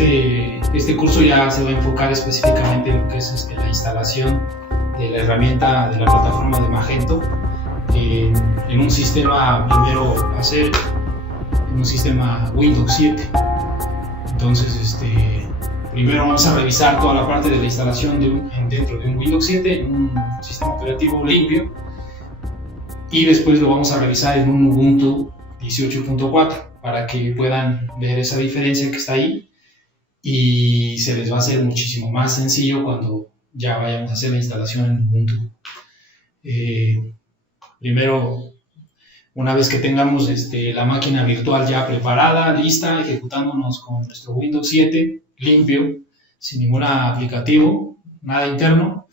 este curso ya se va a enfocar específicamente en lo que es la instalación de la herramienta de la plataforma de Magento en un sistema, primero va a ser en un sistema Windows 7. Entonces, primero vamos a revisar toda la parte de la instalación dentro de un Windows 7, en un sistema operativo limpio, y después lo vamos a revisar en un Ubuntu 18.4 para que puedan ver esa diferencia que está ahí y se les va a hacer muchísimo más sencillo cuando ya vayamos a hacer la instalación en Ubuntu. Primero, una vez que tengamos la máquina virtual ya preparada, lista, ejecutándonos con nuestro Windows 7 limpio, sin ningún aplicativo, nada interno,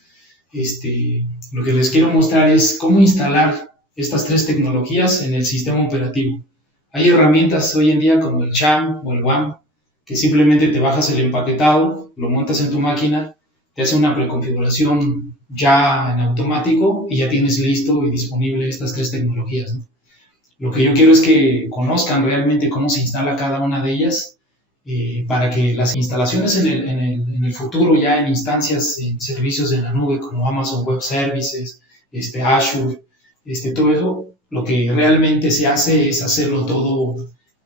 lo que les quiero mostrar es cómo instalar estas tres tecnologías en el sistema operativo. Hay herramientas hoy en día como el Sham o el WAM que simplemente te bajas el empaquetado, lo montas en tu máquina, te hace una preconfiguración ya en automático y ya tienes listo y disponible estas tres tecnologías, ¿no? Lo que yo quiero es que conozcan realmente cómo se instala cada una de ellas para que las instalaciones en el futuro, ya en instancias, en servicios en la nube como Amazon Web Services, Azure, todo eso, lo que realmente se hace es hacerlo todo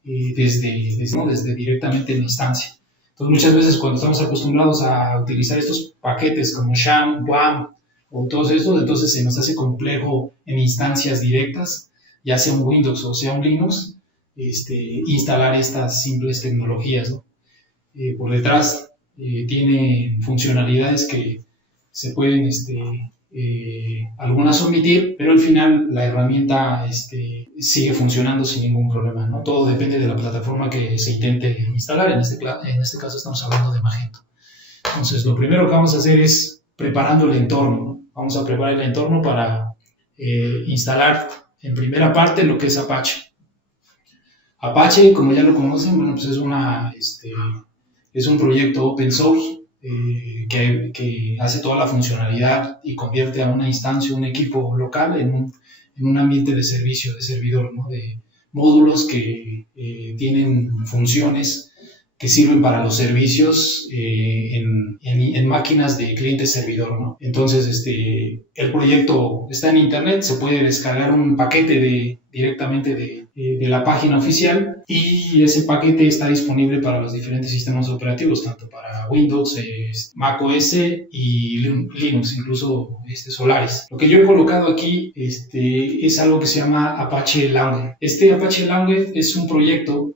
desde directamente en la instancia. Entonces muchas veces cuando estamos acostumbrados a utilizar estos paquetes como Sham, WAM o todos estos, entonces se nos hace complejo en instancias directas, ya sea un Windows o sea un Linux, instalar estas simples tecnologías, ¿no? Por detrás tiene funcionalidades que se pueden algunas omitir, pero al final la herramienta sigue funcionando sin ningún problema, ¿no? Todo depende de la plataforma que se intente instalar. En este caso estamos hablando de Magento. Entonces lo primero que vamos a hacer es preparando el entorno, ¿no? Vamos a preparar el entorno para instalar en primera parte lo que es Apache. Apache, como ya lo conocen, bueno, pues es un proyecto open source que hace toda la funcionalidad y convierte a una instancia, un equipo local en un ambiente de servicio, de servidor, ¿no? De módulos que tienen funciones que sirven para los servicios en máquinas de cliente-servidor, ¿no? Entonces, el proyecto está en internet, se puede descargar un paquete directamente de la página oficial y ese paquete está disponible para los diferentes sistemas operativos, tanto para Windows, Mac OS y Linux, incluso Solaris. Lo que yo he colocado aquí es algo que se llama Apache Launcher. Apache Launcher es un proyecto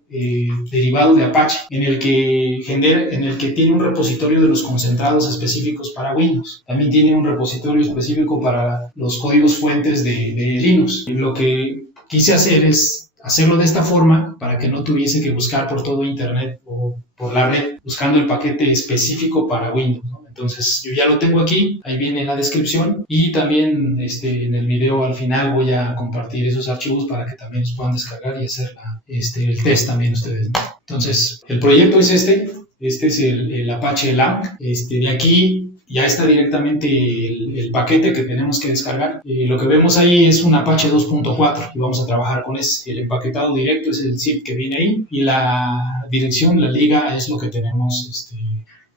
derivado de Apache en el que tiene un repositorio de los concentrados específicos para Windows. También tiene un repositorio específico para los códigos fuentes de Linux. Lo que quise hacer es hacerlo de esta forma para que no tuviese que buscar por todo internet o por la red buscando el paquete específico para Windows, ¿no? Entonces yo ya lo tengo aquí, ahí viene en la descripción y también en el video al final voy a compartir esos archivos para que también los puedan descargar y hacer el test también ustedes, ¿no? Entonces el proyecto es este es el Apache LAMP. De aquí ya está directamente el paquete que tenemos que descargar. Lo que vemos ahí es un Apache 2.4 y vamos a trabajar con ese. El empaquetado directo es el zip que viene ahí y la dirección, la liga es lo que tenemos,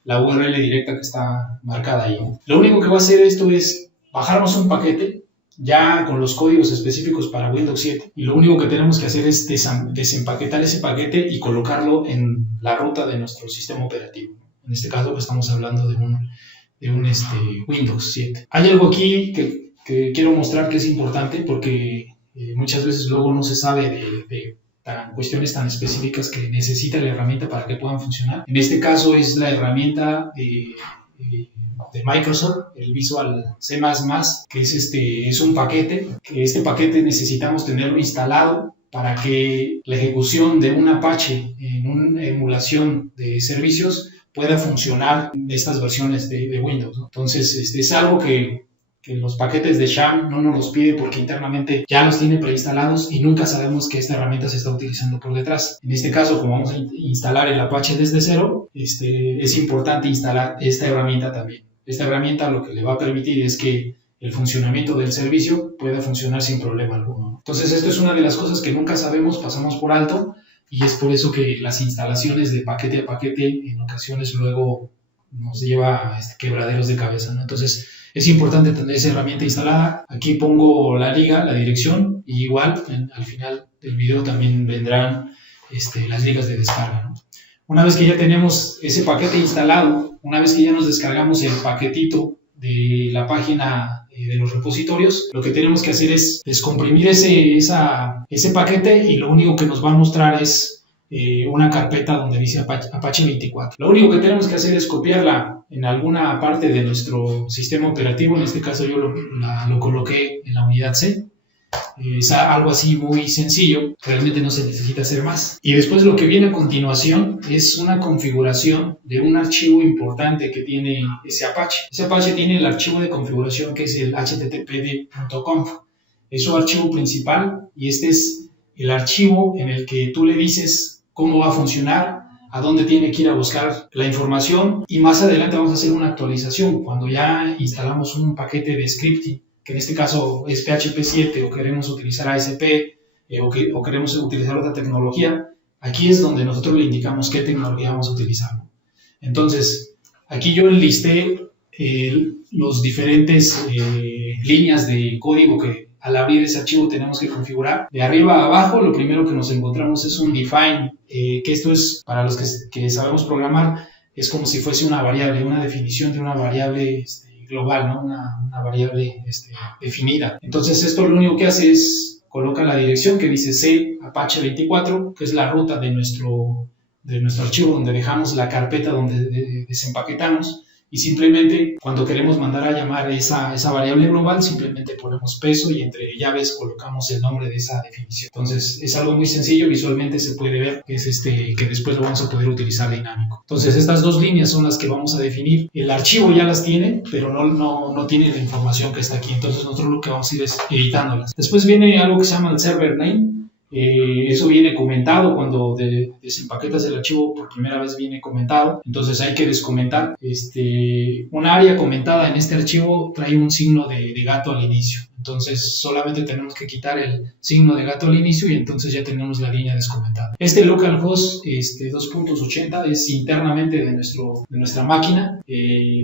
la URL directa que está marcada ahí. Lo único que va a hacer esto es bajarnos un paquete ya con los códigos específicos para Windows 7 y lo único que tenemos que hacer es desempaquetar ese paquete y colocarlo en la ruta de nuestro sistema operativo. En este caso estamos hablando de un Windows 7. Hay algo aquí que quiero mostrar que es importante porque muchas veces luego no se sabe de cuestiones tan específicas que necesita la herramienta para que puedan funcionar. En este caso es la herramienta de Microsoft, el Visual C++, que es un paquete, que este paquete necesitamos tenerlo instalado para que la ejecución de un Apache en una emulación de servicios pueda funcionar en estas versiones de Windows, ¿no? Entonces, es algo que los paquetes de Sham no nos los pide porque internamente ya los tiene preinstalados y nunca sabemos que esta herramienta se está utilizando por detrás. En este caso, como vamos a instalar el Apache desde cero, es importante instalar esta herramienta también. Esta herramienta lo que le va a permitir es que el funcionamiento del servicio pueda funcionar sin problema alguno. Entonces, esto es una de las cosas que nunca sabemos, pasamos por alto, y es por eso que las instalaciones de paquete a paquete en ocasiones luego nos lleva a quebraderos de cabeza, ¿no? Entonces es importante tener esa herramienta instalada. Aquí pongo la liga, la dirección, y igual al final del video también vendrán las ligas de descarga, ¿no? Una vez que ya tenemos ese paquete instalado, una vez que ya nos descargamos el paquetito de la página de los repositorios, lo que tenemos que hacer es descomprimir ese paquete, y lo único que nos va a mostrar es una carpeta donde dice Apache 24. Lo único que tenemos que hacer es copiarla en alguna parte de nuestro sistema operativo. En este caso yo lo coloqué en la unidad C. Es algo así muy sencillo, realmente no se necesita hacer más. Y después lo que viene a continuación es una configuración de un archivo importante que tiene ese Apache. Ese Apache tiene el archivo de configuración que es el httpd.conf. Es su archivo principal, y este es el archivo en el que tú le dices cómo va a funcionar, a dónde tiene que ir a buscar la información, y más adelante vamos a hacer una actualización cuando ya instalamos un paquete de scripting, que en este caso es PHP 7, o queremos utilizar ASP, o queremos utilizar otra tecnología. Aquí es donde nosotros le indicamos qué tecnología vamos a utilizar. Entonces, aquí yo enlisté los diferentes líneas de código que al abrir ese archivo tenemos que configurar. De arriba a abajo, lo primero que nos encontramos es un define, que esto es, para los que sabemos programar, es como si fuese una variable, una definición de una variable global, ¿no? Una variable definida. Entonces esto lo único que hace es coloca la dirección que dice C Apache 24, que es la ruta de nuestro archivo donde dejamos la carpeta donde desempaquetamos, y simplemente cuando queremos mandar a llamar esa variable global, simplemente ponemos peso y entre llaves colocamos el nombre de esa definición. Entonces es algo muy sencillo, visualmente se puede ver que es que después lo vamos a poder utilizar dinámico. Entonces estas dos líneas son las que vamos a definir. El archivo ya las tiene, pero no tiene la información que está aquí, entonces nosotros lo que vamos a ir es editándolas. Después viene algo que se llama el server name. Eso viene comentado cuando desempaquetas el archivo por primera vez, viene comentado, entonces hay que descomentar. Un área comentada en este archivo trae un signo de gato al inicio, entonces solamente tenemos que quitar el signo de gato al inicio y entonces ya tenemos la línea descomentada. Localhost 2.80 es internamente de nuestra máquina.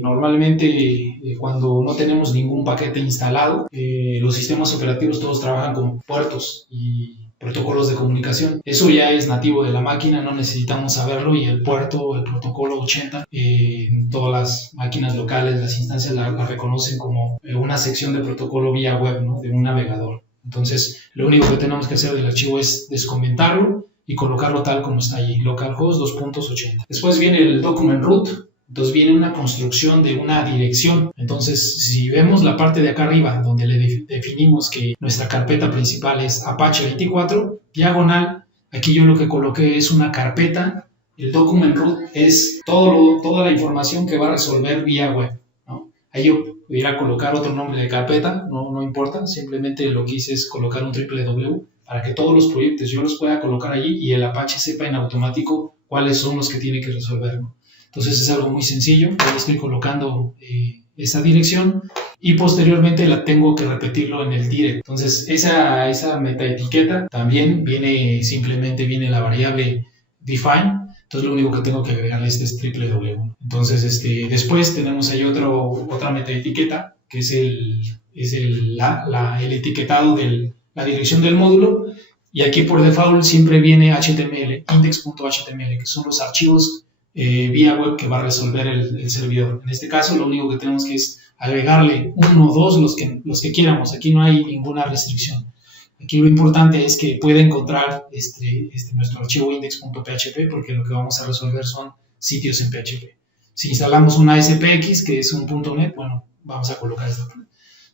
Normalmente cuando no tenemos ningún paquete instalado, los sistemas operativos todos trabajan con puertos y protocolos de comunicación. Eso ya es nativo de la máquina, no necesitamos saberlo, y el puerto, el protocolo 80, en todas las máquinas locales, las instancias la reconocen como una sección de protocolo vía web, ¿no? De un navegador. Entonces, lo único que tenemos que hacer del archivo es descomentarlo y colocarlo tal como está allí, localhost 2.80. Después viene el document root. Entonces viene una construcción de una dirección. Entonces, si vemos la parte de acá arriba, donde le definimos que nuestra carpeta principal es Apache 24, diagonal, aquí yo lo que coloqué es una carpeta. El document root es toda la información que va a resolver vía web, ¿no? Ahí yo pudiera colocar otro nombre de carpeta, no importa, simplemente lo que hice es colocar un www para que todos los proyectos yo los pueda colocar allí y el Apache sepa en automático cuáles son los que tiene que resolver, ¿no? Entonces es algo muy sencillo. Yo estoy colocando esa dirección y posteriormente tengo que repetirlo en el direct. Entonces esa metaetiqueta también simplemente viene la variable define. Entonces lo único que tengo que agregarle es www. Entonces después tenemos ahí otra metaetiqueta que es el etiquetado de la dirección del módulo, y aquí por default siempre viene HTML, index.html, que son los archivos vía web que va a resolver el servidor. En este caso lo único que tenemos que es agregarle 1 o 2 los que quieramos. Aquí no hay ninguna restricción. Aquí lo importante es que pueda encontrar nuestro archivo index.php, porque lo que vamos a resolver son sitios en PHP. Si instalamos una SPX, que es un .NET, bueno, vamos a colocar esto.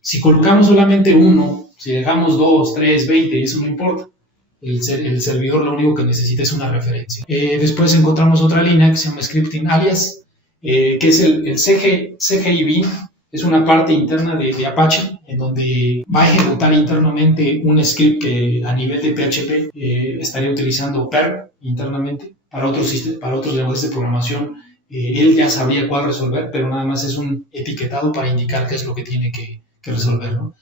Si colocamos solamente 1, si dejamos 2, 3, 20, eso no importa. El servidor lo único que necesita es una referencia. Después encontramos otra línea que se llama scripting alias, que es el CGIB. Es una parte interna de Apache en donde va a ejecutar internamente un script que a nivel de PHP estaría utilizando perl internamente. Para otros lenguajes de programación él ya sabría cuál resolver, pero nada más es un etiquetado para indicar qué es lo que tiene que resolver, ¿no?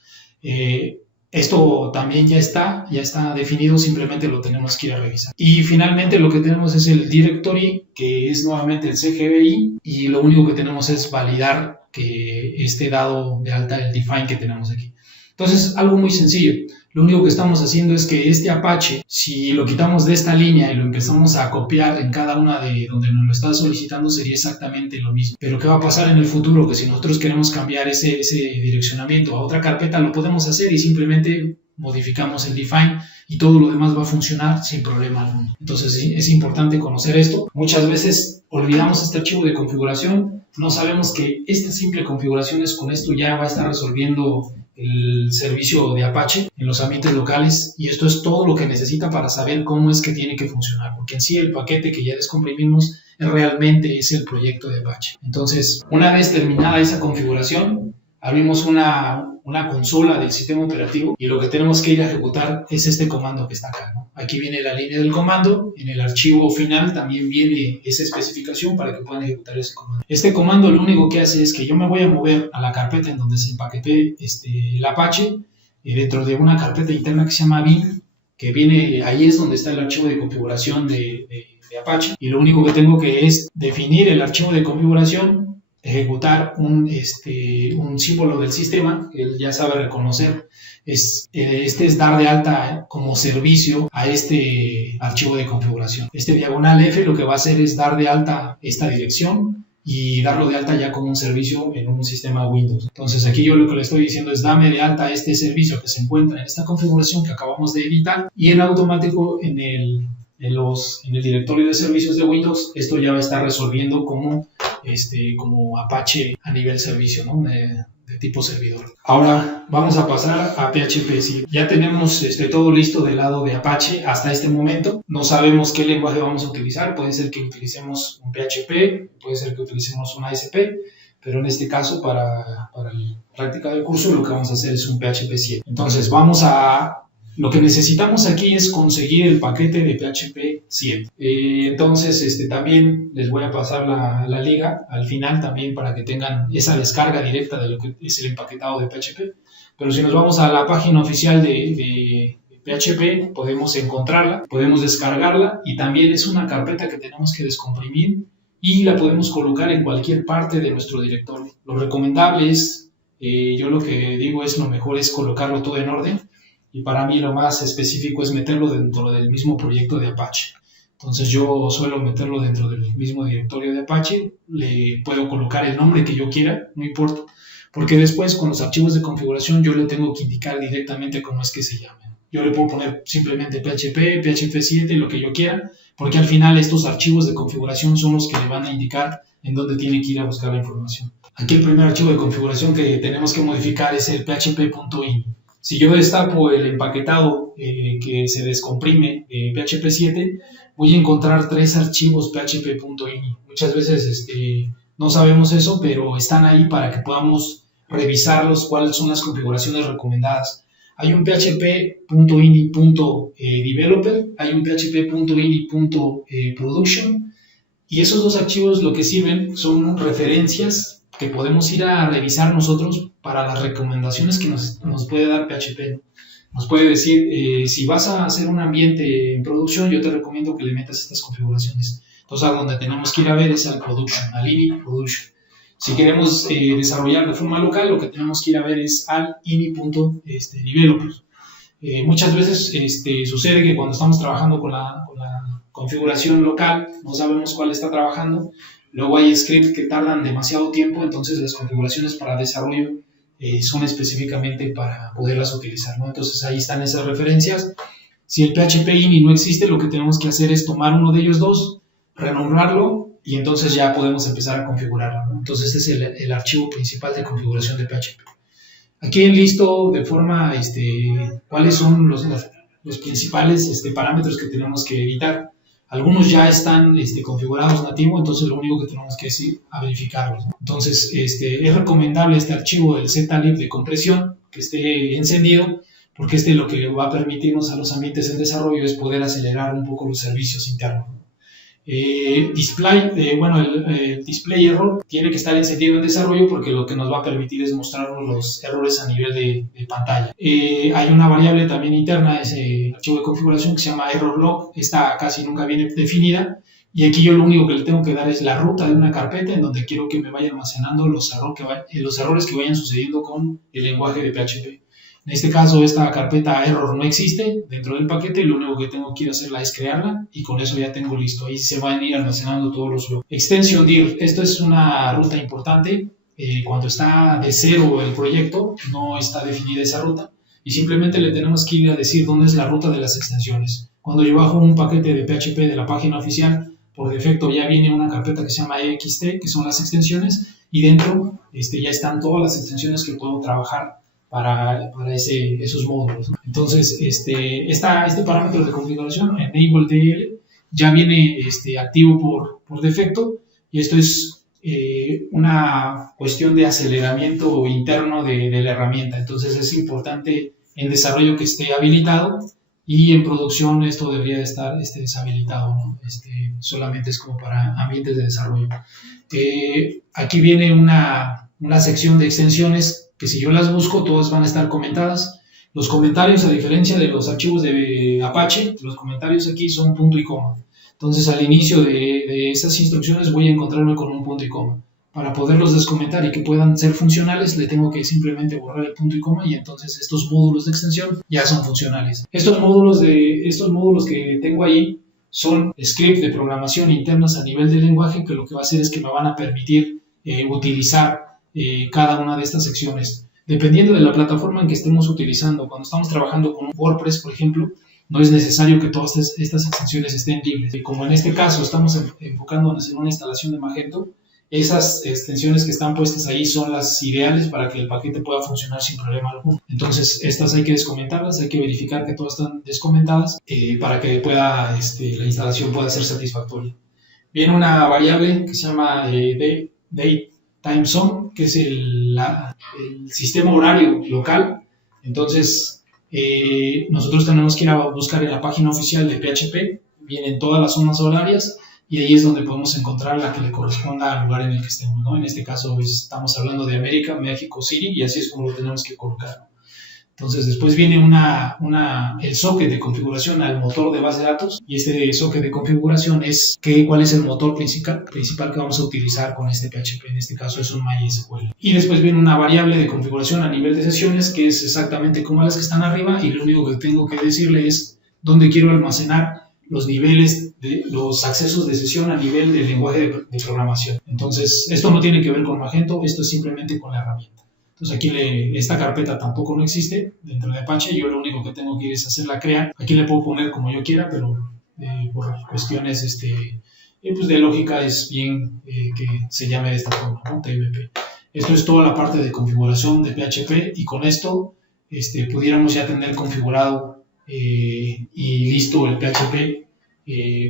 Esto también ya está definido, simplemente lo tenemos que ir a revisar. Y finalmente lo que tenemos es el directory, que es nuevamente el CGBI, y lo único que tenemos es validar que esté dado de alta el define que tenemos aquí. Entonces, algo muy sencillo. Lo único que estamos haciendo es que este Apache, si lo quitamos de esta línea y lo empezamos a copiar en cada una de donde nos lo está solicitando, sería exactamente lo mismo. Pero ¿qué va a pasar en el futuro? Que si nosotros queremos cambiar ese direccionamiento a otra carpeta, lo podemos hacer y simplemente modificamos el define y todo lo demás va a funcionar sin problema alguno. Entonces es importante conocer esto. Muchas veces olvidamos este archivo de configuración, no sabemos que esta simple configuración con esto ya va a estar resolviendo el servicio de Apache en los ambientes locales, y esto es todo lo que necesita para saber cómo es que tiene que funcionar, porque en sí el paquete que ya descomprimimos realmente es el proyecto de Apache. Entonces, una vez terminada esa configuración, abrimos una consola del sistema operativo y lo que tenemos que ir a ejecutar es este comando que está acá, ¿no? Aquí viene la línea del comando, en el archivo final también viene esa especificación para que puedan ejecutar ese comando. Este comando lo único que hace es que yo me voy a mover a la carpeta en donde se empaquete el Apache, dentro de una carpeta interna que se llama bin, que viene, ahí es donde está el archivo de configuración de Apache, y lo único que tengo que es definir el archivo de configuración, ejecutar un símbolo del sistema que él ya sabe reconocer. Este es dar de alta como servicio a este archivo de configuración. Este diagonal F lo que va a hacer es dar de alta esta dirección y darlo de alta ya como un servicio en un sistema Windows. Entonces aquí yo lo que le estoy diciendo es dame de alta este servicio que se encuentra en esta configuración que acabamos de editar, y en automático en el directorio de servicios de Windows esto ya va a estar resolviendo como Apache a nivel servicio, ¿no? de tipo servidor. Ahora vamos a pasar a PHP. Si ya tenemos todo listo del lado de Apache hasta este momento, no sabemos qué lenguaje vamos a utilizar. Puede ser que utilicemos un PHP, puede ser que utilicemos un ASP, pero en este caso para la práctica del curso lo que vamos a hacer es un PHP 7. Entonces lo que necesitamos aquí es conseguir el paquete de PHP 7. Entonces, también les voy a pasar la liga al final también para que tengan esa descarga directa de lo que es el empaquetado de PHP. Pero si nos vamos a la página oficial de PHP, podemos encontrarla, podemos descargarla, y también es una carpeta que tenemos que descomprimir y la podemos colocar en cualquier parte de nuestro directorio. Lo recomendable es, yo lo que digo es lo mejor es colocarlo todo en orden. Y para mí lo más específico es meterlo dentro del mismo proyecto de Apache. Entonces yo suelo meterlo dentro del mismo directorio de Apache, le puedo colocar el nombre que yo quiera, no importa, porque después con los archivos de configuración yo le tengo que indicar directamente cómo es que se llaman. Yo le puedo poner simplemente PHP, PHP 7, lo que yo quiera, porque al final estos archivos de configuración son los que le van a indicar en dónde tiene que ir a buscar la información. Aquí el primer archivo de configuración que tenemos que modificar es el php.ini. Si yo destapo el empaquetado que se descomprime de PHP 7, voy a encontrar 3 archivos php.ini. Muchas veces no sabemos eso, pero están ahí para que podamos revisarlos, cuáles son las configuraciones recomendadas. Hay un php.ini.developer, hay un php.ini.production, y esos dos archivos lo que sirven son referencias que podemos ir a revisar nosotros para las recomendaciones que nos puede dar PHP. Nos puede decir, si vas a hacer un ambiente en producción, yo te recomiendo que le metas estas configuraciones. Entonces, a donde tenemos que ir a ver es al production, al ini production. Si queremos desarrollar de forma local, lo que tenemos que ir a ver es al ini.developer. Muchas veces sucede que cuando estamos trabajando con la configuración local, no sabemos cuál está trabajando. Luego hay scripts que tardan demasiado tiempo, entonces las configuraciones para desarrollo son específicamente para poderlas utilizar, ¿no? Entonces ahí están esas referencias. Si el PHP ini no existe, lo que tenemos que hacer es tomar uno de ellos dos, renombrarlo, y entonces ya podemos empezar a configurarlo, ¿no? Entonces este es el archivo principal de configuración de PHP. Aquí enlisto de forma cuáles son los principales parámetros que tenemos que editar. Algunos ya están configurados nativo, entonces lo único que tenemos que es a verificarlos, ¿no? Entonces es recomendable este archivo del zlib de compresión que esté encendido, porque lo que va a permitirnos a los ambientes en desarrollo es poder acelerar un poco los servicios internos, ¿no? El display error tiene que estar encendido en desarrollo porque lo que nos va a permitir es mostrarnos los errores a nivel de pantalla. Hay una variable también interna, ese archivo de configuración que se llama error log. Esta casi nunca viene definida y aquí yo lo único que le tengo que dar es la ruta de una carpeta en donde quiero que me vaya almacenando los errores que vayan sucediendo con el lenguaje de PHP. En este caso, esta carpeta error no existe dentro del paquete, lo único que tengo que hacerla es crearla y con eso ya tengo listo. Ahí se van a ir almacenando todos los logs. Extension dir, esto es una ruta importante. Cuando está de cero el proyecto, no está definida esa ruta y simplemente le tenemos que ir a decir dónde es la ruta de las extensiones. Cuando yo bajo un paquete de PHP de la página oficial, por defecto ya viene una carpeta que se llama ext, que son las extensiones, y dentro ya están todas las extensiones que puedo trabajar para esos módulos, ¿no? Entonces, este parámetro de configuración, enabledl, ya viene activo por defecto, y esto es una cuestión de aceleramiento interno de la herramienta. Entonces, es importante en desarrollo que esté habilitado, y en producción esto debería de estar deshabilitado, ¿no? Solamente es como para ambientes de desarrollo. Aquí viene una sección de extensiones que si yo las busco, todas van a estar comentadas. Los comentarios, a diferencia de los archivos de Apache, los comentarios aquí son punto y coma. Entonces, al inicio de esas instrucciones voy a encontrarme con un punto y coma. Para poderlos descomentar y que puedan ser funcionales, le tengo que simplemente borrar el punto y coma y entonces estos módulos de extensión ya son funcionales. Estos módulos que tengo ahí son scripts de programación internas a nivel del lenguaje que lo que va a hacer es que me van a permitir utilizar cada una de estas secciones. Dependiendo de la plataforma en que estemos utilizando, cuando estamos trabajando con WordPress, por ejemplo, no es necesario que todas estas extensiones estén libres. Y como en este caso estamos enfocándonos en una instalación de Magento, esas extensiones que están puestas ahí son las ideales para que el paquete pueda funcionar sin problema alguno. Entonces, estas hay que descomentarlas, hay que verificar que todas están descomentadas para que la instalación pueda ser satisfactoria. Viene una variable que se llama date time zone, que es el sistema horario local. Entonces, nosotros tenemos que ir a buscar en la página oficial de PHP, vienen todas las zonas horarias, y ahí es donde podemos encontrar la que le corresponda al lugar en el que estemos, ¿no? En este caso estamos hablando de América, México City, y así es como lo tenemos que colocar. Entonces después viene el socket de configuración al motor de base de datos, y este socket de configuración es cuál es el motor principal que vamos a utilizar con este PHP. En este caso es un MySQL. Y después viene una variable de configuración a nivel de sesiones que es exactamente como las que están arriba, y lo único que tengo que decirle es dónde quiero almacenar los niveles de los accesos de sesión a nivel del lenguaje de programación. Entonces, esto no tiene que ver con Magento, esto es simplemente con la herramienta. Entonces, aquí esta carpeta tampoco no existe dentro de Apache, yo lo único que tengo que ir es hacerla crear. Aquí le puedo poner como yo quiera, pero por cuestiones pues de lógica es bien que se llame de esta forma, ¿no? TMP. Esto es toda la parte de configuración de PHP, y con esto pudiéramos ya tener configurado y listo el PHP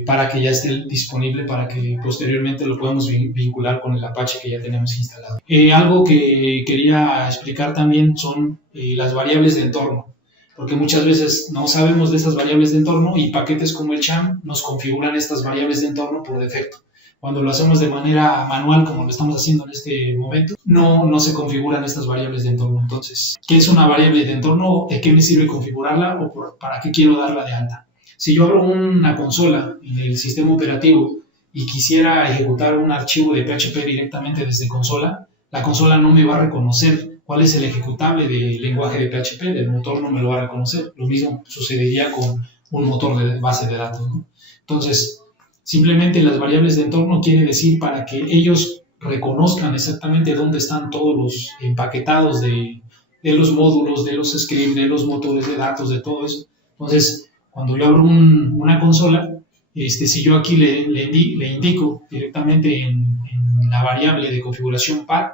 para que ya esté disponible, para que posteriormente lo podamos vincular con el Apache que ya tenemos instalado. Algo que quería explicar también son las variables de entorno, porque muchas veces no sabemos de estas variables de entorno y paquetes como el Cham nos configuran estas variables de entorno por defecto. Cuando lo hacemos de manera manual, como lo estamos haciendo en este momento, no se configuran estas variables de entorno. Entonces, ¿qué es una variable de entorno? ¿De qué me sirve configurarla o para qué quiero darla de alta? Si yo abro una consola en el sistema operativo y quisiera ejecutar un archivo de PHP directamente desde consola, la consola no me va a reconocer cuál es el ejecutable del lenguaje de PHP, el motor no me lo va a reconocer. Lo mismo sucedería con un motor de base de datos, ¿no? Entonces, simplemente las variables de entorno quiere decir para que ellos reconozcan exactamente dónde están todos los empaquetados de los módulos, de los scripts, de los motores de datos, de todo eso. Entonces, cuando yo abro una consola, si yo aquí le indico directamente en la variable de configuración path,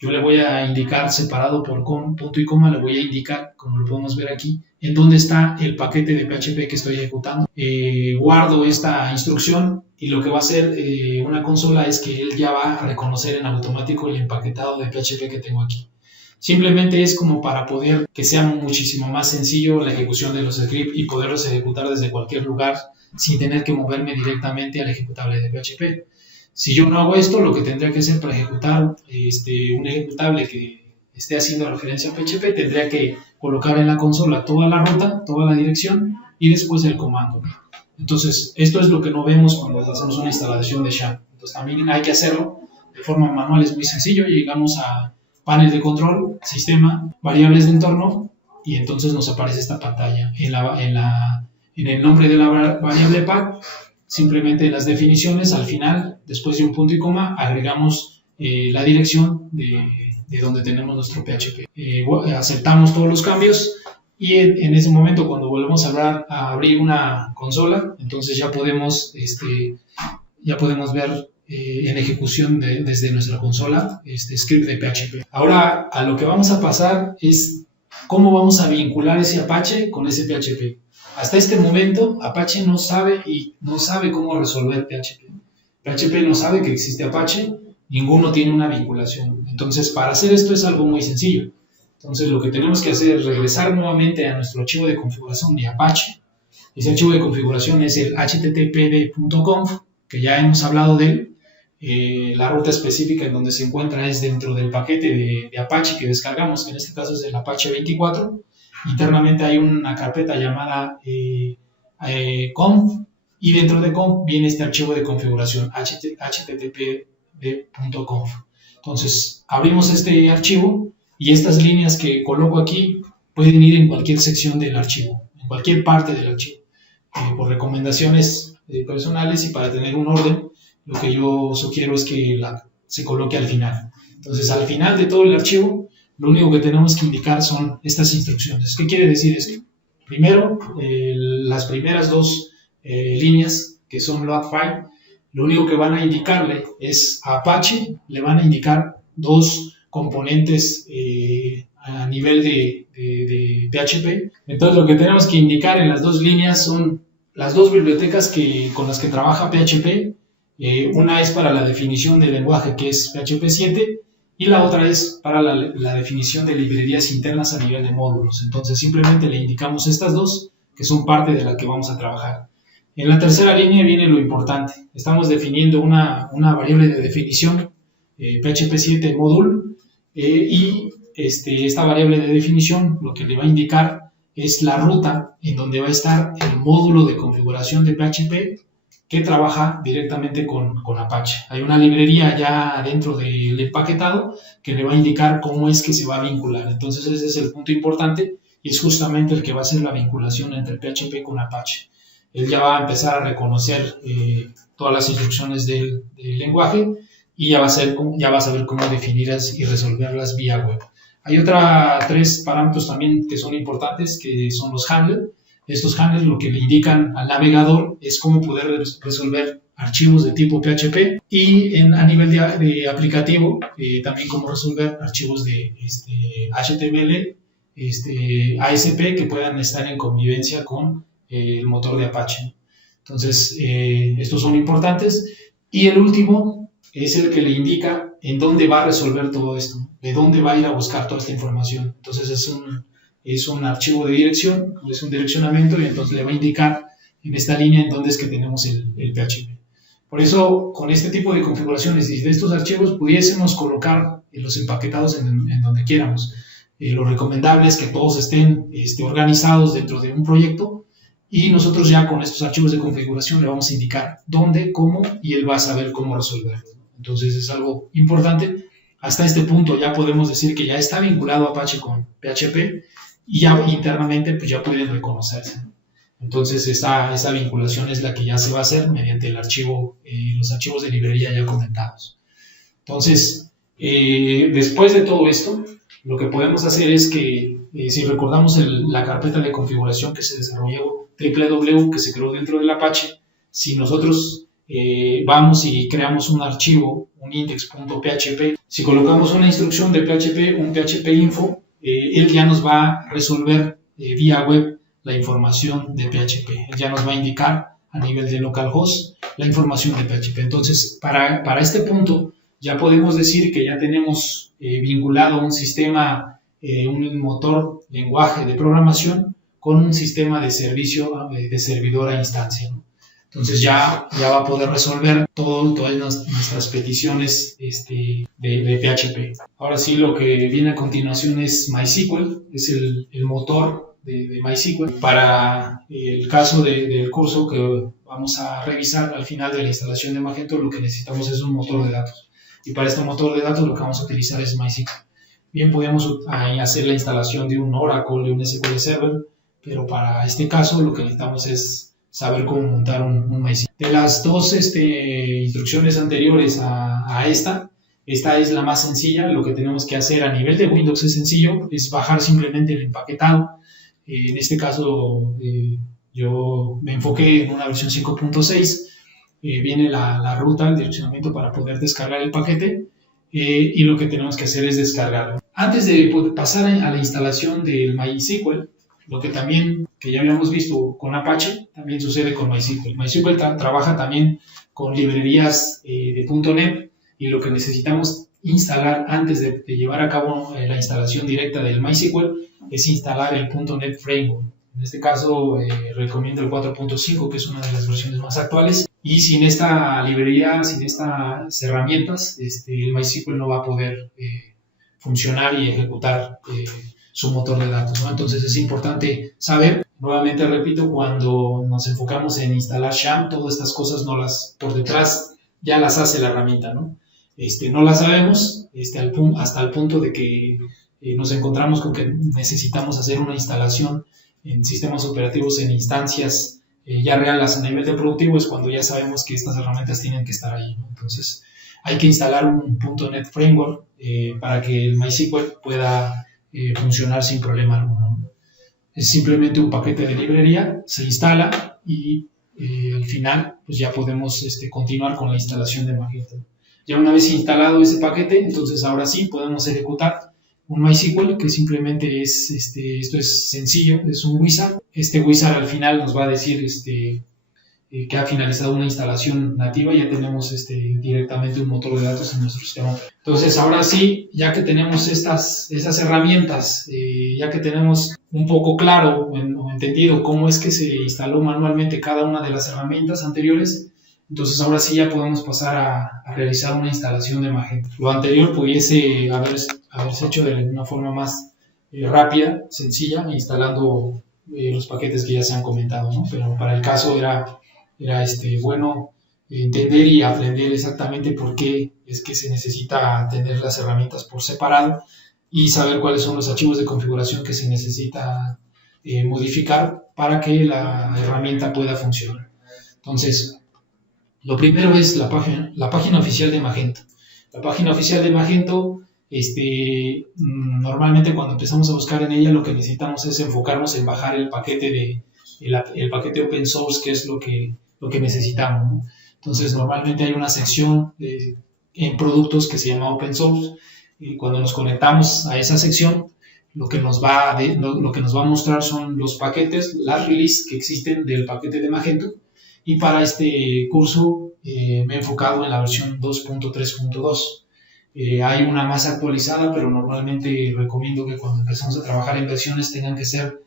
yo le voy a indicar separado por punto y coma, le voy a indicar, como lo podemos ver aquí, en dónde está el paquete de PHP que estoy ejecutando. Guardo esta instrucción y lo que va a hacer una consola es que él ya va a reconocer en automático el empaquetado de PHP que tengo aquí. Simplemente es como para poder que sea muchísimo más sencillo la ejecución de los scripts y poderlos ejecutar desde cualquier lugar sin tener que moverme directamente al ejecutable de PHP. Si yo no hago esto, lo que tendría que hacer para ejecutar un ejecutable que esté haciendo referencia a PHP, tendría que colocar en la consola toda la ruta, toda la dirección y después el comando. Entonces, esto es lo que no vemos cuando hacemos una instalación de SHA. Entonces, también hay que hacerlo de forma manual, es muy sencillo. Llegamos a panel de control, sistema, variables de entorno y entonces nos aparece esta pantalla. En el nombre de la variable path, simplemente en las definiciones, al final, después de un punto y coma, agregamos la dirección de donde tenemos nuestro PHP. Aceptamos todos los cambios y en ese momento, cuando volvemos a abrir una consola, entonces ya podemos ver en ejecución desde nuestra consola script de PHP. Ahora, a lo que vamos a pasar es cómo vamos a vincular ese Apache con ese PHP. Hasta este momento, Apache no sabe cómo resolver PHP. PHP no sabe que existe Apache, ninguno tiene una vinculación. Entonces, para hacer esto es algo muy sencillo. Entonces, lo que tenemos que hacer es regresar nuevamente a nuestro archivo de configuración de Apache. Ese archivo de configuración es el httpd.conf, que ya hemos hablado de él. La ruta específica en donde se encuentra es dentro del paquete de Apache que descargamos, que en este caso es el Apache 24. Internamente hay una carpeta llamada conf, y dentro de conf viene este archivo de configuración httpd.conf. Entonces, abrimos este archivo y estas líneas que coloco aquí pueden ir en cualquier sección del archivo, en cualquier parte del archivo. Por recomendaciones personales y para tener un orden, lo que yo sugiero es que se coloque al final. Entonces, al final de todo el archivo, lo único que tenemos que indicar son estas instrucciones. ¿Qué quiere decir esto? Primero, las primeras dos líneas, que son load file, lo único que van a indicarle es a Apache, le van a indicar dos componentes a nivel de PHP. Entonces, lo que tenemos que indicar en las dos líneas son las dos bibliotecas con las que trabaja PHP. Una es para la definición del lenguaje, que es PHP 7, y la otra es para la definición de librerías internas a nivel de módulos. Entonces, simplemente le indicamos estas dos, que son parte de la que vamos a trabajar. En la tercera línea viene lo importante. Estamos definiendo una variable de definición, PHP 7 module, y esta variable de definición lo que le va a indicar es la ruta en donde va a estar el módulo de configuración de PHP que trabaja directamente con Apache. Hay una librería ya dentro del empaquetado que le va a indicar cómo es que se va a vincular. Entonces ese es el punto importante y es justamente el que va a hacer la vinculación entre PHP con Apache. Él ya va a empezar a reconocer todas las instrucciones del lenguaje y ya va a saber cómo definirlas y resolverlas vía web. Hay tres parámetros también que son importantes, que son los handlers. Estos handlers lo que le indican al navegador es cómo poder resolver archivos de tipo PHP y a nivel de aplicativo también cómo resolver archivos de HTML, ASP que puedan estar en convivencia con el motor de Apache. Entonces, estos son importantes. Y el último es el que le indica en dónde va a resolver todo esto, de dónde va a ir a buscar toda esta información. Entonces, es un archivo de dirección, es un direccionamiento y entonces le va a indicar en esta línea en dónde es que tenemos el PHP. Por eso, con este tipo de configuraciones y de estos archivos, pudiésemos colocar los empaquetados en donde quieramos. Lo recomendable es que todos estén organizados dentro de un proyecto y nosotros ya con estos archivos de configuración le vamos a indicar dónde, cómo y él va a saber cómo resolverlo. Entonces es algo importante. Hasta este punto ya podemos decir que ya está vinculado Apache con PHP y ya internamente pues ya pueden reconocerse. Entonces esa vinculación es la que ya se va a hacer mediante los archivos de librería ya comentados. Entonces, después de todo esto, lo que podemos hacer es que, si recordamos la carpeta de configuración que se desarrolló, www, que se creó dentro del Apache, si nosotros vamos y creamos un archivo, un index.php, si colocamos una instrucción de PHP, un PHP info, él ya nos va a resolver vía web la información de PHP. Él ya nos va a indicar a nivel de localhost la información de PHP. Entonces, para este punto, ya podemos decir que ya tenemos vinculado un sistema, un motor, lenguaje de programación con un sistema de servicio de servidor a instancia, ¿no? Entonces ya va a poder resolver todas nuestras peticiones de PHP. Ahora sí, lo que viene a continuación es MySQL, es el motor de MySQL. Para el caso del curso que vamos a revisar al final de la instalación de Magento, lo que necesitamos es un motor de datos. Y para este motor de datos lo que vamos a utilizar es MySQL. Bien, podemos hacer la instalación de un Oracle, de un SQL Server, pero para este caso lo que necesitamos es saber cómo montar un MySQL. De las dos instrucciones anteriores a esta es la más sencilla. Lo que tenemos que hacer a nivel de Windows es sencillo, es bajar simplemente el empaquetado. En este caso yo me enfoqué en una versión 5.6. Viene la ruta, el direccionamiento para poder descargar el paquete y lo que tenemos que hacer es descargarlo. Antes de pasar a la instalación del MySQL, lo que también, que ya habíamos visto con Apache, también sucede con MySQL. MySQL trabaja también con librerías de .NET y lo que necesitamos instalar antes de llevar a cabo la instalación directa del MySQL es instalar el .NET Framework. En este caso recomiendo el 4.5, que es una de las versiones más actuales. Y sin esta librería, sin estas herramientas, el MySQL no va a poder funcionar y ejecutar su motor de datos, ¿no? Entonces es importante saber, nuevamente repito, cuando nos enfocamos en instalar SHAM, todas estas cosas por detrás ya las hace la herramienta, ¿no? No las sabemos hasta el punto de que nos encontramos con que necesitamos hacer una instalación en sistemas operativos en instancias ya reales a nivel de productivo, es cuando ya sabemos que estas herramientas tienen que estar ahí, ¿no? Entonces hay que instalar un .NET Framework para que el MySQL pueda funcionar sin problema alguno. Es simplemente un paquete de librería, se instala y al final pues ya podemos continuar con la instalación de Magento. Ya una vez instalado ese paquete, entonces ahora sí podemos ejecutar un MySQL, que simplemente esto es sencillo, es un wizard. Este wizard al final nos va a decir que ha finalizado una instalación nativa, ya tenemos directamente un motor de datos en nuestro sistema. Entonces ahora sí, ya que tenemos estas herramientas, ya que tenemos un poco claro o entendido cómo es que se instaló manualmente cada una de las herramientas anteriores, entonces ahora sí ya podemos pasar a realizar una instalación de Magento. Lo anterior pudiese haberse hecho de una forma más rápida, sencilla, instalando los paquetes que ya se han comentado, ¿no? Pero para el caso era bueno entender y aprender exactamente por qué es que se necesita tener las herramientas por separado y saber cuáles son los archivos de configuración que se necesita modificar para que la herramienta pueda funcionar. Entonces, lo primero es la página oficial de Magento. La página oficial de Magento, normalmente cuando empezamos a buscar en ella, lo que necesitamos es enfocarnos en bajar el paquete el paquete open source, que es lo que necesitamos, ¿no? Entonces, normalmente hay una sección en productos que se llama open source, y cuando nos conectamos a esa sección, lo que nos va a mostrar son los paquetes, las releases que existen del paquete de Magento, y para este curso me he enfocado en la versión 2.3.2. Hay una más actualizada, pero normalmente recomiendo que cuando empezamos a trabajar en versiones tengan que ser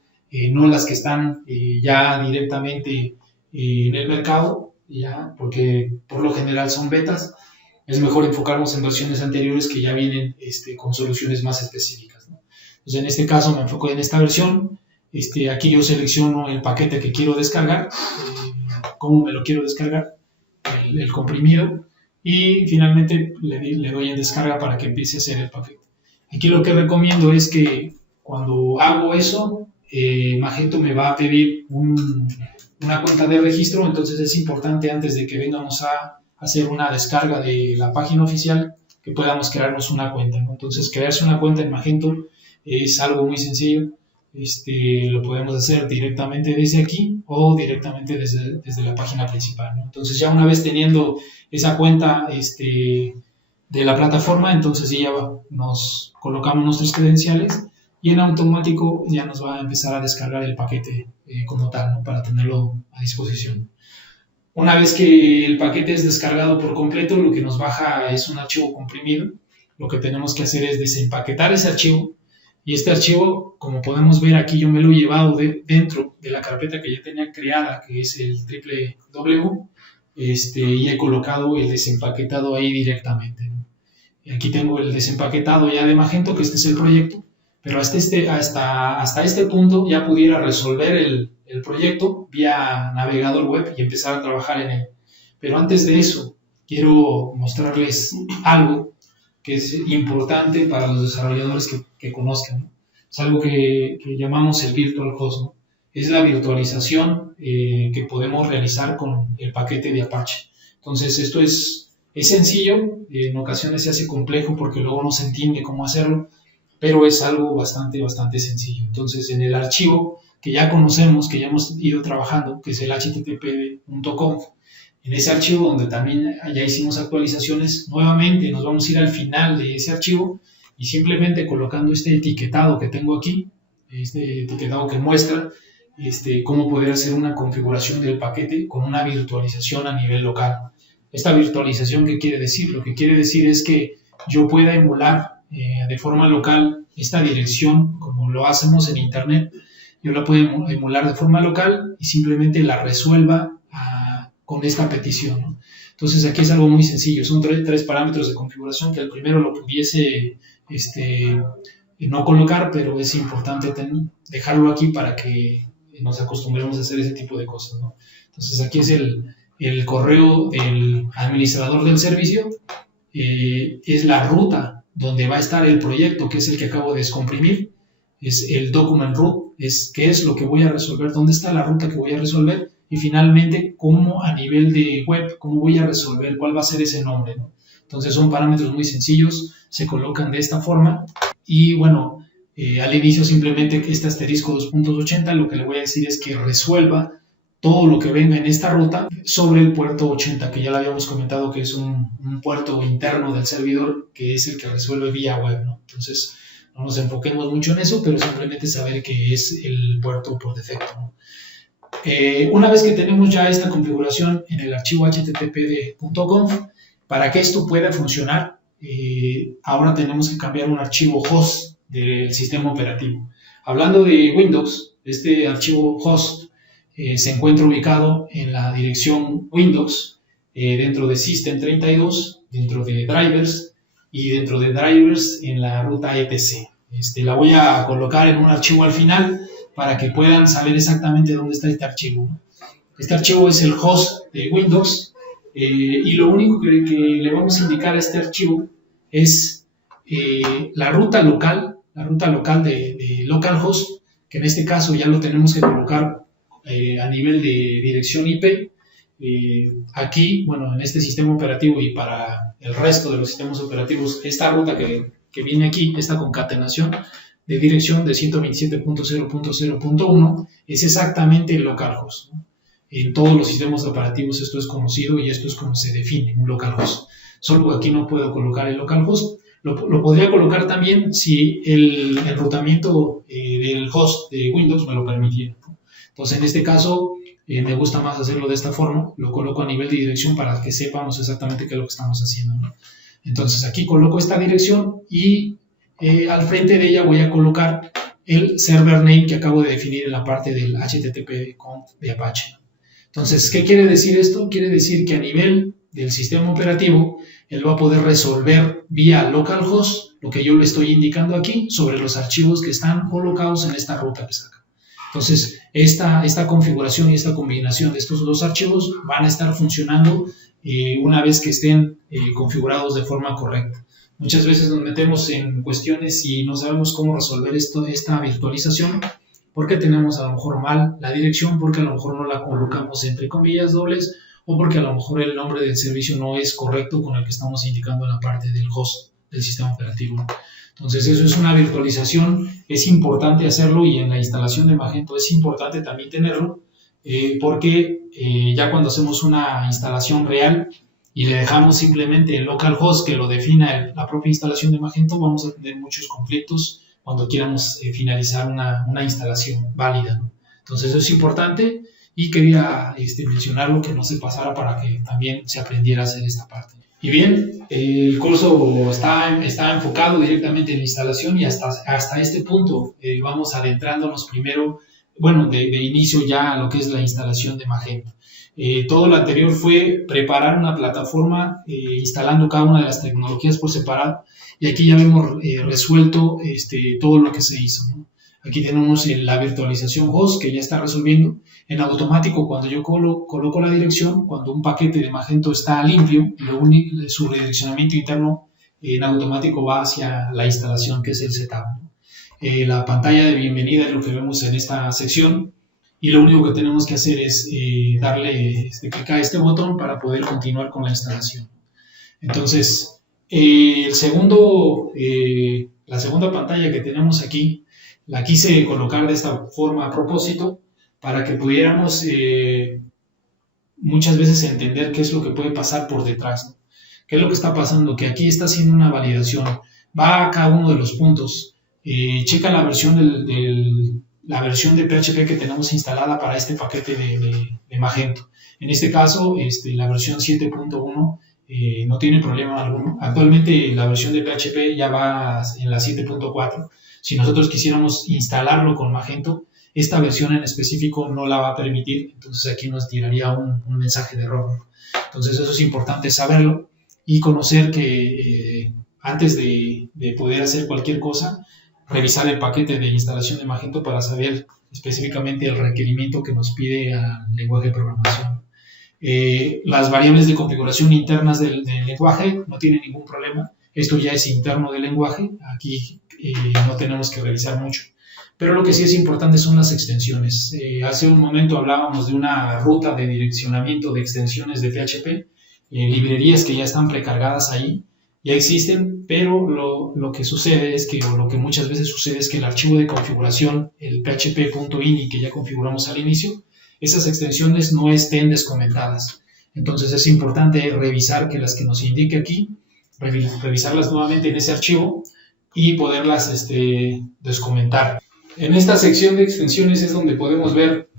no las que están ya directamente en el mercado, ya, porque por lo general son betas. Es mejor enfocarnos en versiones anteriores que ya vienen con soluciones más específicas, ¿no? Entonces, en este caso me enfoco en esta versión. Aquí yo selecciono el paquete que quiero descargar, cómo me lo quiero descargar, el comprimido, y finalmente le doy en descarga para que empiece a hacer el paquete. Aquí lo que recomiendo es que cuando hago eso, Magento me va a pedir una cuenta de registro, entonces es importante antes de que vengamos a hacer una descarga de la página oficial que podamos crearnos una cuenta, ¿no? Entonces crearse una cuenta en Magento es algo muy sencillo. Lo podemos hacer directamente desde aquí o directamente desde la página principal, ¿no? Entonces ya una vez teniendo esa cuenta de la plataforma, entonces ya nos colocamos nuestros credenciales y en automático ya nos va a empezar a descargar el paquete como tal, ¿no? Para tenerlo a disposición. Una vez que el paquete es descargado por completo, lo que nos baja es un archivo comprimido. Lo que tenemos que hacer es desempaquetar ese archivo, y este archivo, como podemos ver aquí, yo me lo he llevado dentro de la carpeta que ya tenía creada, que es el triple W, y he colocado el desempaquetado ahí directamente. Y aquí tengo el desempaquetado ya de Magento, que este es el proyecto, pero hasta este punto ya pudiera resolver el proyecto vía navegador web y empezar a trabajar en él. Pero antes de eso, quiero mostrarles algo que es importante para los desarrolladores que conozcan, ¿no? Es algo que llamamos el Virtual Host, ¿no? Es la virtualización que podemos realizar con el paquete de Apache. Entonces, esto es sencillo, en ocasiones se hace complejo porque luego no se entiende cómo hacerlo, pero es algo bastante sencillo. Entonces, en el archivo que ya conocemos, que ya hemos ido trabajando, que es el http.conf, en ese archivo donde también ya hicimos actualizaciones, nuevamente nos vamos a ir al final de ese archivo y simplemente colocando este etiquetado que tengo aquí, este etiquetado que muestra cómo poder hacer una configuración del paquete con una virtualización a nivel local. Esta virtualización, ¿qué quiere decir? Lo que quiere decir es que yo pueda emular de forma local esta dirección, como lo hacemos en Internet. Yo la puedo emular de forma local y simplemente la resuelva con esta petición, ¿no? Entonces aquí es algo muy sencillo, son tres parámetros de configuración que el primero lo pudiese no colocar, pero es importante dejarlo aquí para que nos acostumbremos a hacer ese tipo de cosas, ¿no? Entonces aquí es el correo del administrador del servicio, es la ruta donde va a estar el proyecto, que es el que acabo de descomprimir, es el document root, es qué es lo que voy a resolver, dónde está la ruta que voy a resolver, y finalmente cómo a nivel de web, cómo voy a resolver, cuál va a ser ese nombre, ¿no? Entonces son parámetros muy sencillos, se colocan de esta forma, y bueno, al inicio simplemente este asterisco 2.80 lo que le voy a decir es que resuelva todo lo que venga en esta ruta sobre el puerto 80, que ya lo habíamos comentado que es un puerto interno del servidor, que es el que resuelve vía web, ¿no? Entonces no nos enfoquemos mucho en eso, pero simplemente saber que es el puerto por defecto, ¿no? Una vez que tenemos ya esta configuración en el archivo http.conf, para que esto pueda funcionar, ahora tenemos que cambiar un archivo host del sistema operativo. Hablando de Windows, este archivo host se encuentra ubicado en la dirección Windows, dentro de System32, dentro de Drivers, y dentro de Drivers en la ruta etc. La voy a colocar en un archivo al final para que puedan saber exactamente dónde está este archivo, ¿no? Este archivo es el host de Windows, y lo único que le vamos a indicar a este archivo es la ruta local de localhost, que en este caso ya lo tenemos que colocar a nivel de dirección IP. Aquí, bueno, en este sistema operativo y para el resto de los sistemas operativos, esta ruta que viene aquí, esta concatenación de dirección de 127.0.0.1 es exactamente el localhost, ¿no? En todos los sistemas operativos esto es conocido y esto es como se define un localhost. Solo que aquí no puedo colocar el localhost. Lo podría colocar también si el enrutamiento del host de Windows me lo permitiera, ¿no? Entonces en este caso me gusta más hacerlo de esta forma, lo coloco a nivel de dirección para que sepamos exactamente qué es lo que estamos haciendo, ¿no? Entonces aquí coloco esta dirección y al frente de ella voy a colocar el server name que acabo de definir en la parte del http.conf de Apache. Entonces, ¿qué quiere decir esto? Quiere decir que a nivel del sistema operativo, él va a poder resolver vía localhost lo que yo le estoy indicando aquí sobre los archivos que están colocados en esta ruta que saca. Entonces, esta configuración y esta combinación de estos dos archivos van a estar funcionando una vez que estén configurados de forma correcta. Muchas veces nos metemos en cuestiones y no sabemos cómo resolver esta virtualización, porque tenemos a lo mejor mal la dirección, porque a lo mejor no la colocamos entre comillas dobles, o porque a lo mejor el nombre del servicio no es correcto con el que estamos indicando en la parte del host del sistema operativo. Entonces eso es una virtualización, es importante hacerlo, y en la instalación de Magento es importante también tenerlo, porque ya cuando hacemos una instalación real y le dejamos simplemente el localhost que lo defina la propia instalación de Magento, vamos a tener muchos conflictos cuando quieramos finalizar una instalación válida, ¿no? Entonces eso es importante, y quería mencionarlo, que no se pasara, para que también se aprendiera a hacer esta parte. Y bien, el curso está enfocado directamente en la instalación, y hasta este punto vamos adentrándonos primero, bueno, de inicio ya a lo que es la instalación de Magento. Todo lo anterior fue preparar una plataforma instalando cada una de las tecnologías por separado, y aquí ya hemos resuelto todo lo que se hizo, ¿no? Aquí tenemos la virtualización host, que ya está resolviendo en automático cuando yo coloco la dirección. Cuando un paquete de Magento está limpio, su redireccionamiento interno en automático va hacia la instalación, que es el setup, ¿no? La pantalla de bienvenida es lo que vemos en esta sección, y lo único que tenemos que hacer es darle clic a este botón para poder continuar con la instalación. Entonces, la segunda pantalla que tenemos aquí, la quise colocar de esta forma a propósito, para que pudiéramos muchas veces entender qué es lo que puede pasar por detrás, ¿no? ¿Qué es lo que está pasando? Que aquí está haciendo una validación, va a cada uno de los puntos, checa la versión la versión de PHP que tenemos instalada para este paquete de Magento. En este caso, la versión 7.1 no tiene problema alguno. Actualmente la versión de PHP ya va en la 7.4. Si nosotros quisiéramos instalarlo con Magento, esta versión en específico no la va a permitir, entonces aquí nos tiraría un mensaje de error. Entonces eso es importante saberlo, y conocer que antes de poder hacer cualquier cosa, revisar el paquete de instalación de Magento para saber específicamente el requerimiento que nos pide al lenguaje de programación. Las variables de configuración internas del lenguaje no tienen ningún problema. Esto ya es interno del lenguaje, aquí no tenemos que revisar mucho. Pero lo que sí es importante son las extensiones. Hace un momento hablábamos de una ruta de direccionamiento de extensiones de PHP, librerías que ya están precargadas ahí, ya existen, pero lo que sucede es que, o lo que muchas veces sucede es que el archivo de configuración, el php.ini que ya configuramos al inicio, esas extensiones no estén descomentadas. Entonces es importante revisar que las que nos indique aquí, revisarlas nuevamente en ese archivo y poderlas descomentar. En esta sección de extensiones es donde podemos ver,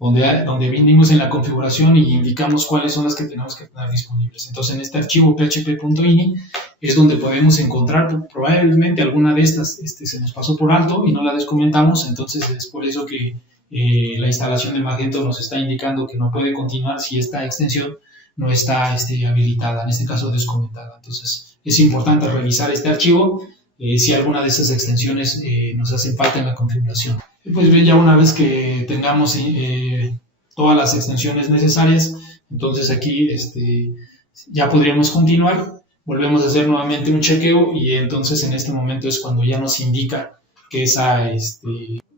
donde vinimos en la configuración y indicamos cuáles son las que tenemos que tener disponibles. Entonces en este archivo php.ini es donde podemos encontrar probablemente alguna de estas se nos pasó por alto y no la descomentamos, entonces es por eso que la instalación de Magento nos está indicando que no puede continuar si esta extensión no está habilitada, en este caso descomentada. Entonces es importante revisar este archivo si alguna de esas extensiones nos hacen falta en la configuración. Pues bien, ya una vez que tengamos todas las extensiones necesarias, entonces aquí ya podríamos continuar. Volvemos a hacer nuevamente un chequeo, y entonces en este momento es cuando ya nos indica que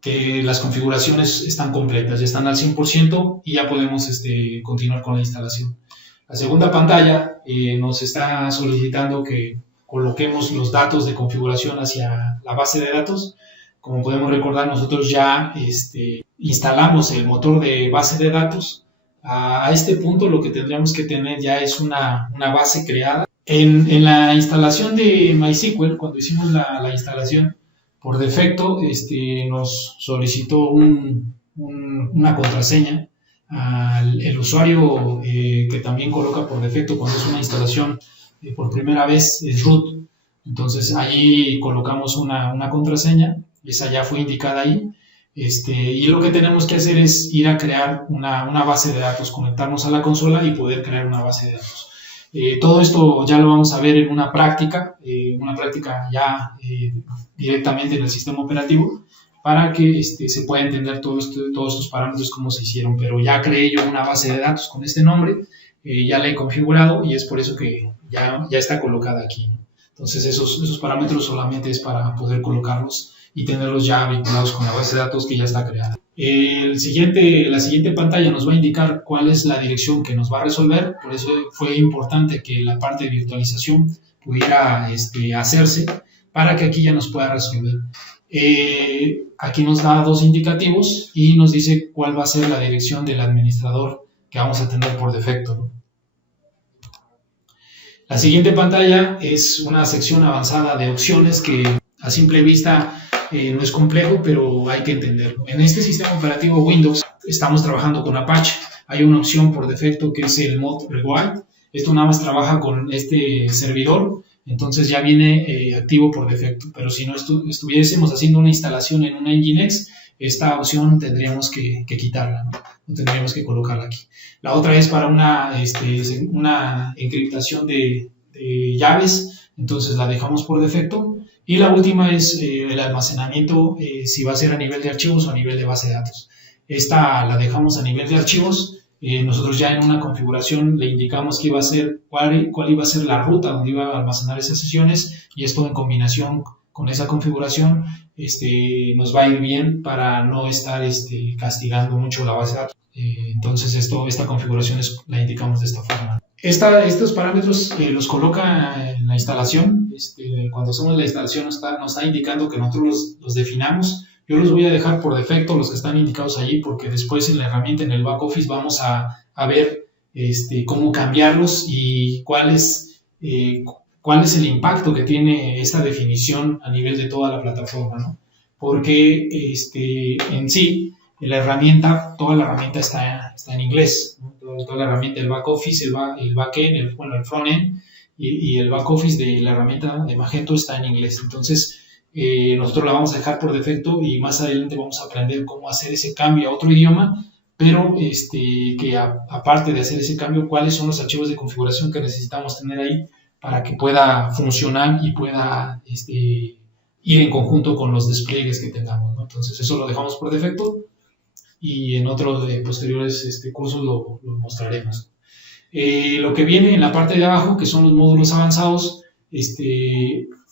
que las configuraciones están completas, ya están al 100%, y ya podemos continuar con la instalación. La segunda pantalla nos está solicitando que coloquemos los datos de configuración hacia la base de datos. Como podemos recordar, nosotros ya instalamos el motor de base de datos. A este punto lo que tendríamos que tener ya es una base creada. En la instalación de MySQL, cuando hicimos la instalación, por defecto nos solicitó una contraseña. El usuario que también coloca por defecto cuando es una instalación por primera vez es root. Entonces ahí colocamos una contraseña, esa ya fue indicada ahí. Y lo que tenemos que hacer es ir a crear una base de datos, conectarnos a la consola y poder crear una base de datos. Todo esto ya lo vamos a ver en una práctica ya directamente en el sistema operativo, para que se pueda entender todos estos parámetros cómo se hicieron. Pero ya creé yo una base de datos con este nombre, ya la he configurado, y es por eso que ya está colocada aquí. Entonces esos parámetros solamente es para poder colocarlos y tenerlos ya vinculados con la base de datos que ya está creada. La siguiente pantalla nos va a indicar cuál es la dirección que nos va a resolver. Por eso fue importante que la parte de virtualización pudiera hacerse, para que aquí ya nos pueda resolver. Aquí nos da dos indicativos y nos dice cuál va a ser la dirección del administrador que vamos a tener por defecto, ¿no? La siguiente pantalla es una sección avanzada de opciones que a simple vista no es complejo, pero hay que entenderlo. En este sistema operativo Windows estamos trabajando con Apache. Hay una opción por defecto que es el mod rewind. Esto nada más trabaja con este servidor, entonces ya viene activo por defecto. Pero si no estuviésemos haciendo una instalación en un Nginx, esta opción tendríamos que quitarla, ¿no? No tendríamos que colocarla aquí. La otra es para una encriptación de llaves, entonces la dejamos por defecto. Y la última es el almacenamiento, si va a ser a nivel de archivos o a nivel de base de datos. Esta la dejamos a nivel de archivos. Nosotros ya en una configuración le indicamos que iba a ser, cuál iba a ser la ruta donde iba a almacenar esas sesiones, y esto en combinación con esa configuración nos va a ir bien para no estar castigando mucho la base de datos. Entonces esta configuración la indicamos de esta forma. Estos parámetros los coloca en la instalación. Cuando hacemos la instalación nos está indicando que nosotros los definamos. Yo los voy a dejar por defecto, los que están indicados allí, porque después en la herramienta, en el back office, vamos a ver cómo cambiarlos y cuál es el impacto que tiene esta definición a nivel de toda la plataforma, ¿no? Porque en sí, toda la herramienta está en inglés, ¿no? Toda la herramienta, el back office, el backend, el frontend y el back office de la herramienta de Magento está en inglés. Entonces, nosotros la vamos a dejar por defecto y más adelante vamos a aprender cómo hacer ese cambio a otro idioma, pero aparte de hacer ese cambio, cuáles son los archivos de configuración que necesitamos tener ahí para que pueda funcionar y pueda ir en conjunto con los despliegues que tengamos, ¿no? Entonces eso lo dejamos por defecto y en otros posteriores cursos lo mostraremos. Lo que viene en la parte de abajo, que son los módulos avanzados,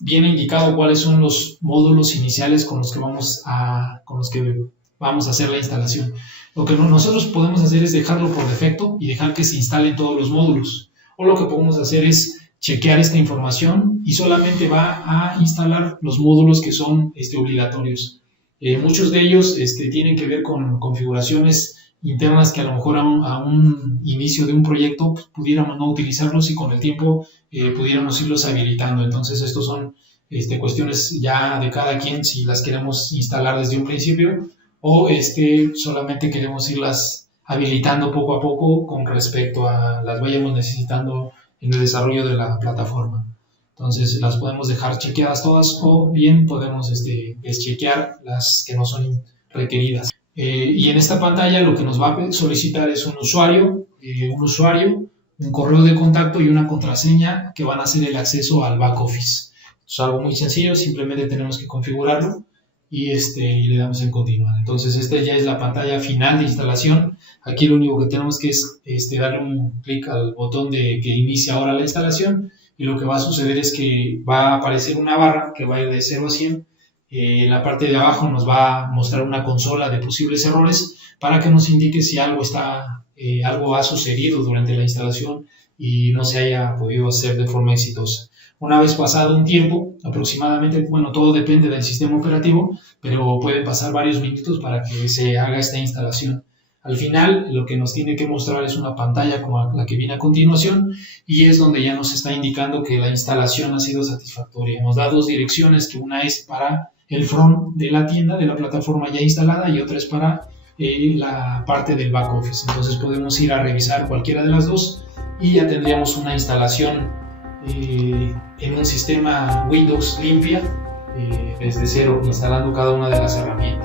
viene indicado cuáles son los módulos iniciales con los que vamos a hacer la instalación. Lo que nosotros podemos hacer es dejarlo por defecto y dejar que se instalen todos los módulos. O lo que podemos hacer es chequear esta información y solamente va a instalar los módulos que son obligatorios. Muchos de ellos tienen que ver con configuraciones internas que a lo mejor a un inicio de un proyecto pudiéramos no utilizarlos y con el tiempo pudiéramos irlos habilitando. Entonces estos son cuestiones ya de cada quien, si las queremos instalar desde un principio o solamente queremos irlas habilitando poco a poco con respecto a las vayamos necesitando en el desarrollo de la plataforma. Entonces las podemos dejar chequeadas todas o bien podemos deschequear las que no son requeridas. Y en esta pantalla lo que nos va a solicitar es un usuario, un correo de contacto y una contraseña que van a hacer el acceso al back office. Es algo muy sencillo, simplemente tenemos que configurarlo y le damos en continuar. Entonces esta ya es la pantalla final de instalación. Aquí lo único que tenemos que es darle un clic al botón que inicia ahora la instalación y lo que va a suceder es que va a aparecer una barra que va a ir de 0 a 100. En la parte de abajo nos va a mostrar una consola de posibles errores para que nos indique si algo ha sucedido durante la instalación y no se haya podido hacer de forma exitosa. Una vez pasado un tiempo, aproximadamente, todo depende del sistema operativo, pero pueden pasar varios minutos para que se haga esta instalación. Al final, lo que nos tiene que mostrar es una pantalla como la que viene a continuación y es donde ya nos está indicando que la instalación ha sido satisfactoria. Nos da dos direcciones, que una es para el front de la tienda, de la plataforma ya instalada, y otra es para la parte del back office. Entonces podemos ir a revisar cualquiera de las dos y ya tendríamos una instalación en un sistema Windows limpia desde cero, instalando cada una de las herramientas.